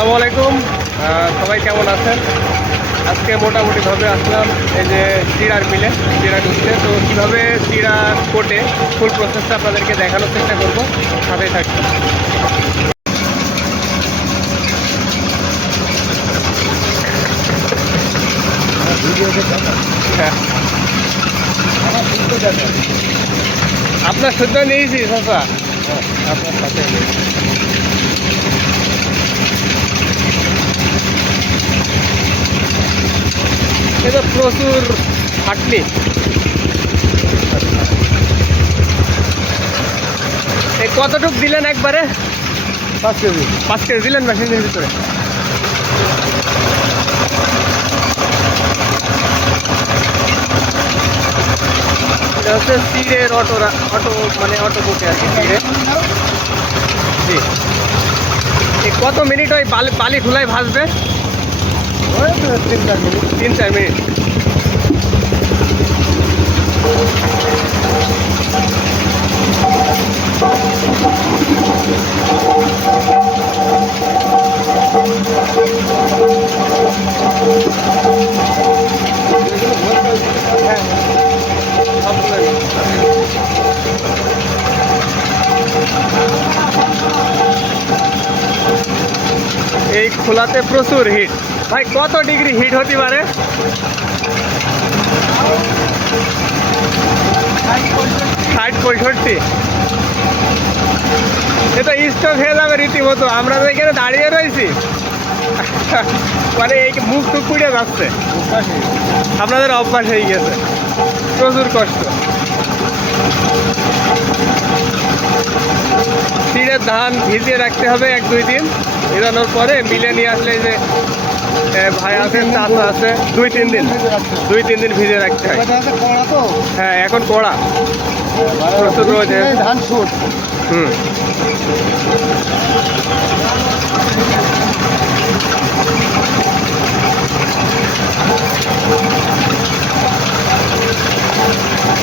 আসসালামু আলাইকুম। সবাই কেমন আছেন? আজকে মোটামুটিভাবে আসলাম এই যে চিড়ার মিলে চিড়া ঢুকছে তো কীভাবে চিড়া কোটে ফুল প্রসেসটা আপনাদেরকে দেখানোর চেষ্টা করব সাথে হ্যাঁ আপনার শুদ্ধ নিয়েছি চাচা আপনার সাথে এটা প্রচুর খাটনি। এই কতটুক দিলেন একবারে? পাঁচ কেজি। পাঁচ কেজি দিলেন মেশিনের ভিতরে? এটা হচ্ছে সিরের অটো অটো মানে অটো কোটে আর কি সিরে। জি। এই কত মিনিট ওই বালি বালি খোলায় ভাজবে? ওই তো তিন চার মিনিট তিন চার মিনিট হ্যাঁ সবগুলো এই খোলাতে প্রচুর হিট ভাই, কত ডিগ্রি হিট হতে পারে? ষাট, পঁয়ষট্টি। এ তো স্টক হয়ে যাবে রীতিমতো। আমরা তো এখানে দাঁড়িয়ে রয়েছি। মানে এই মুখ টুক পুড়ে যাচ্ছে। আপনাদের অভ্যাস হয়ে গেছে। প্রচুর কষ্ট। সিঁড়ের ধান ভিজিয়ে রাখতে হবে এক দুই দিন। ভিজানোর পরে মিলে নিয়ে আসলে যে ভাই আছেন চাচা আছে। দুই, তিন দিন। দুই, তিন দিন ভিজে রাখতে হয়। হ্যাঁ এখন কড়া। ধান শুট হুম।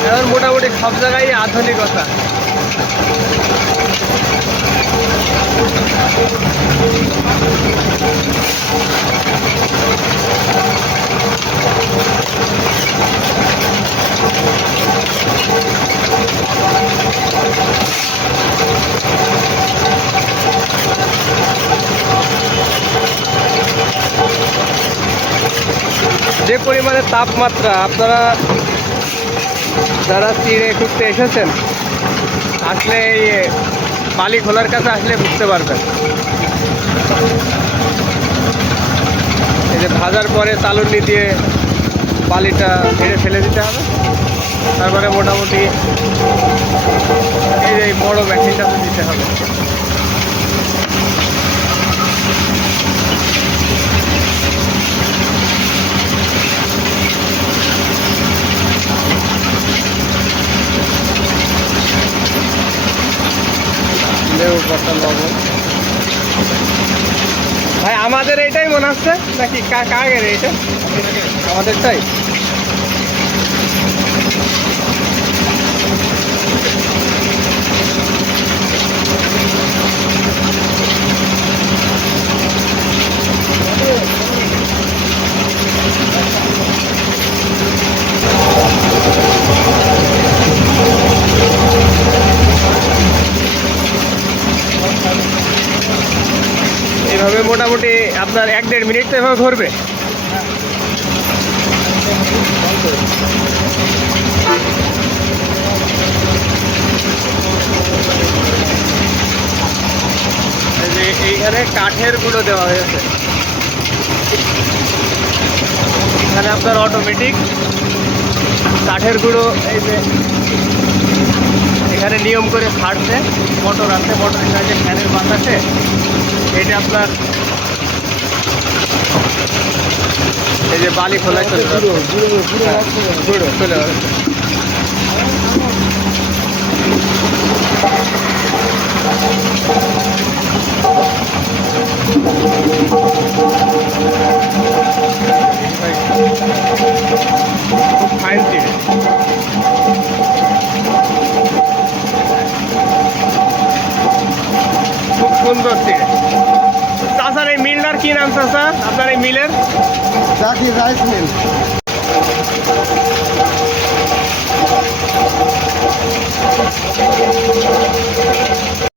এখন মোটামুটি সব জায়গায় আধুনিকতা। যে পরিমাণে তাপমাত্রা আপনারা যারা চিড়ে ঘুরতে এসেছেন, আসলে এই বালি খোলার কাছে আসলে বুঝতে পারবেন। এই যে ভাজার পরে চালুনি দিয়ে বালিটা ঝেড়ে ফেলে দিতে হবে। তারপরে মোটামুটি এই যে বড় মেশিনটাতে দিতে হবে। লবণ ভাই আমাদের এটাই মনে হচ্ছে? নাকি কা কাগের আমাদের আমাদেরটাই এইভাবে মোটামুটি আপনার এক দেড় মিনিট তো এভাবে ধরবে। এইখানে কাঠের গুঁড়ো দেওয়া হয়েছে। এখানে আপনার অটোমেটিক কাঠের গুঁড়ো এই যে এখানে নিয়ম করে ছাড়ছে মোটর আছে, মোটরের সাহায্যে ফ্যানের বাতাসে এটা আপনার এই যে বালি খোলায় চলে হ্যাঁ। চলে ফাইন সুন্দর থেকে। চাষার এই মিলটার কি নাম চাষা আপনার এই মিলের? Zakir rice mill.